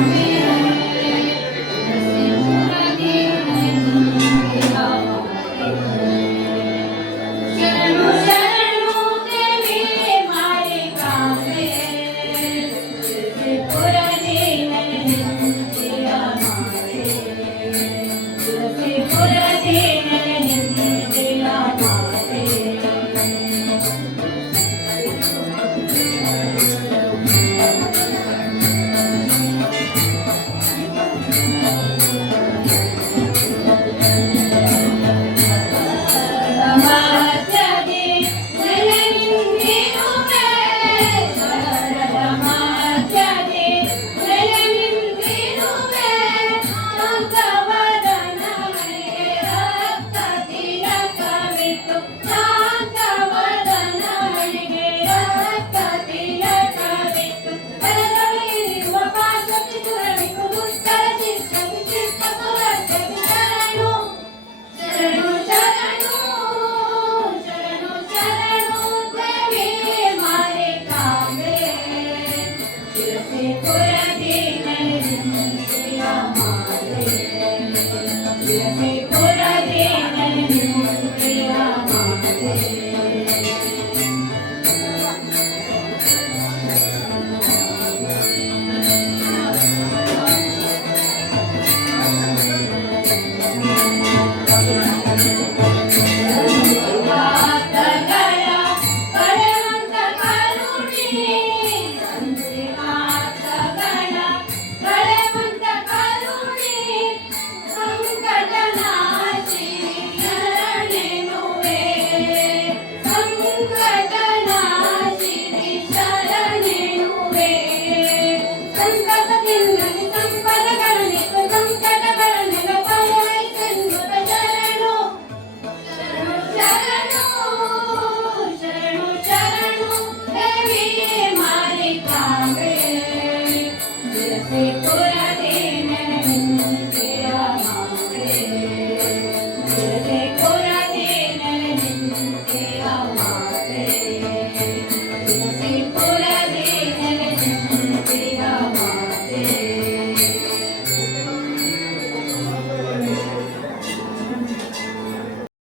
Amen. Yeah.